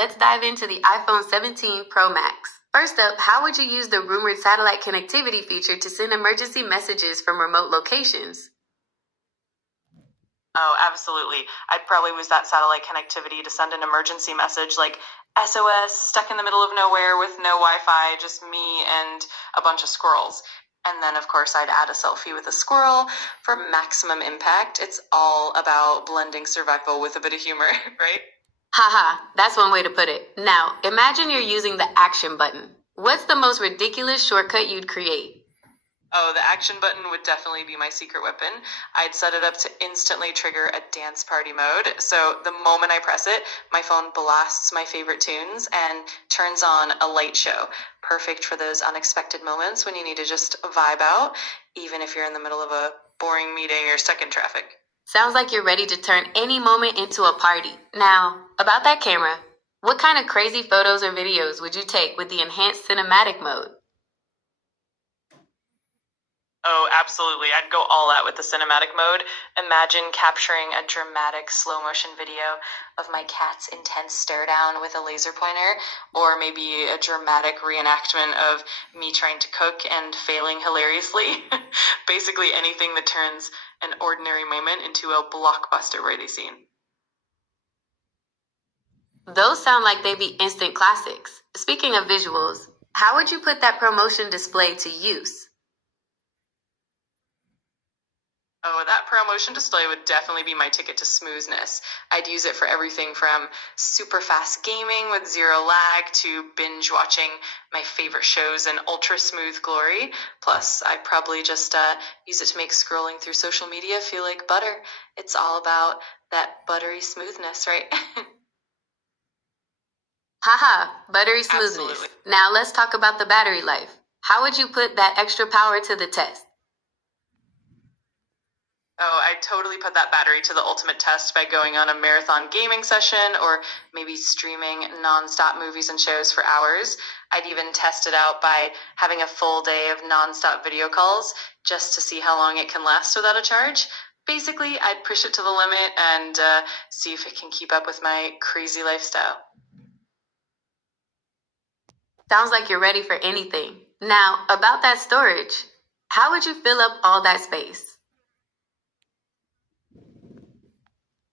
let's dive into the iPhone 17 Pro Max. First up, how would you use the rumored satellite connectivity feature to send emergency messages from remote locations? Oh, absolutely. I'd probably use that satellite connectivity to send an emergency message like SOS, stuck in the middle of nowhere with no Wi-Fi, just me and a bunch of squirrels. And then, of course, I'd add a selfie with a squirrel for maximum impact. It's all about blending survival with a bit of humor, right? Haha, that's one way to put it. Now, imagine you're using the action button. What's the most ridiculous shortcut you'd create? Oh, the action button would definitely be my secret weapon. I'd set it up to instantly trigger a dance party mode. So the moment I press it, my phone blasts my favorite tunes and turns on a light show. Perfect for those unexpected moments when you need to just vibe out, even if you're in the middle of a boring meeting or stuck in traffic. Sounds like you're ready to turn any moment into a party. Now, about that camera, what kind of crazy photos or videos would you take with the enhanced cinematic mode? Oh, absolutely. I'd go all out with the cinematic mode. Imagine capturing a dramatic slow motion video of my cat's intense stare down with a laser pointer, or maybe a dramatic reenactment of me trying to cook and failing hilariously. Basically, anything that turns an ordinary moment into a blockbuster worthy scene. Those sound like they'd be instant classics. Speaking of visuals, how would you put that promotion display to use? Oh, that promotion display would definitely be my ticket to smoothness. I'd use it for everything from super fast gaming with zero lag to binge watching my favorite shows in ultra smooth glory. Plus, I'd probably just use it to make scrolling through social media feel like butter. It's all about that buttery smoothness, right? Haha, buttery smoothness. Absolutely. Now let's talk about the battery life. How would you put that extra power to the test? Oh, I'd totally put that battery to the ultimate test by going on a marathon gaming session or maybe streaming nonstop movies and shows for hours. I'd even test it out by having a full day of nonstop video calls just to see how long it can last without a charge. Basically, I'd push it to the limit and see if it can keep up with my crazy lifestyle. Sounds like you're ready for anything. Now, about that storage, how would you fill up all that space?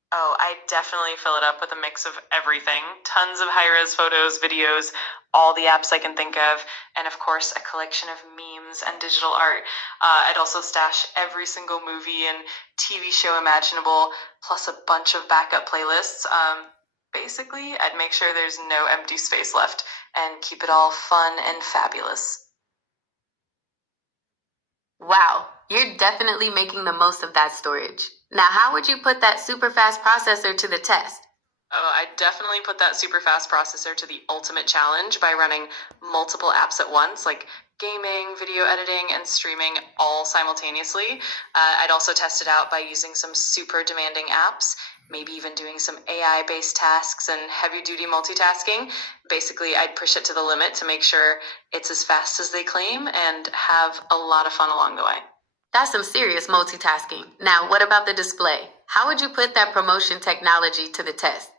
Oh, I definitely fill it up with a mix of everything. Tons of high-res photos, videos, all the apps I can think of, and of course, a collection of memes and digital art. I'd also stash every single movie and TV show imaginable, plus a bunch of backup playlists. Basically, I'd make sure there's no empty space left and keep it all fun and fabulous. Wow, you're definitely making the most of that storage. Now, how would you put that super fast processor to the test? Oh, I definitely put that super fast processor to the ultimate challenge by running multiple apps at once, like gaming, video editing, and streaming all simultaneously. I'd also test it out by using some super demanding apps, maybe even doing some AI-based tasks and heavy-duty multitasking. Basically, I'd push it to the limit to make sure it's as fast as they claim and have a lot of fun along the way. That's some serious multitasking. Now, what about the display? How would you put that promotion technology to the test?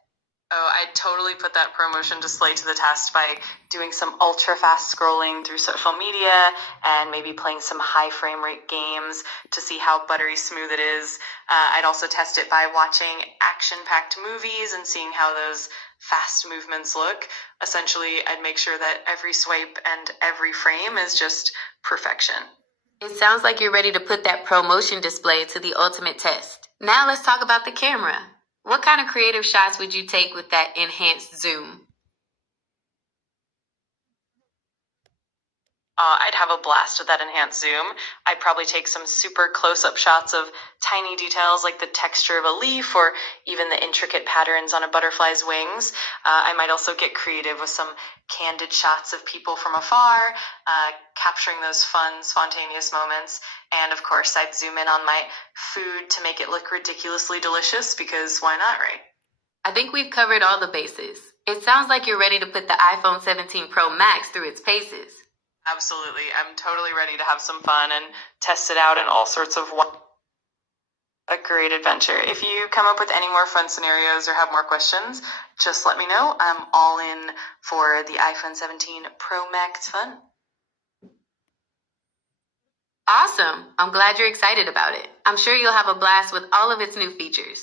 Oh, I'd totally put that promotion display to the test by doing some ultra fast scrolling through social media and maybe playing some high frame rate games to see how buttery smooth it is. I'd also test it by watching action packed movies and seeing how those fast movements look. Essentially, I'd make sure that every swipe and every frame is just perfection. It sounds like you're ready to put that promotion display to the ultimate test. Now let's talk about the camera. What kind of creative shots would you take with that enhanced zoom? I'd have a blast with that enhanced zoom. I'd probably take some super close-up shots of tiny details like the texture of a leaf or even the intricate patterns on a butterfly's wings. I might also get creative with some candid shots of people from afar, capturing those fun, spontaneous moments. And of course, I'd zoom in on my food to make it look ridiculously delicious because why not, right? I think we've covered all the bases. It sounds like you're ready to put the iPhone 17 Pro Max through its paces. Absolutely. I'm totally ready to have some fun and test it out in all sorts of A great adventure. If you come up with any more fun scenarios or have more questions, just let me know. I'm all in for the iPhone 17 Pro Max fun. Awesome. I'm glad you're excited about it. I'm sure you'll have a blast with all of its new features.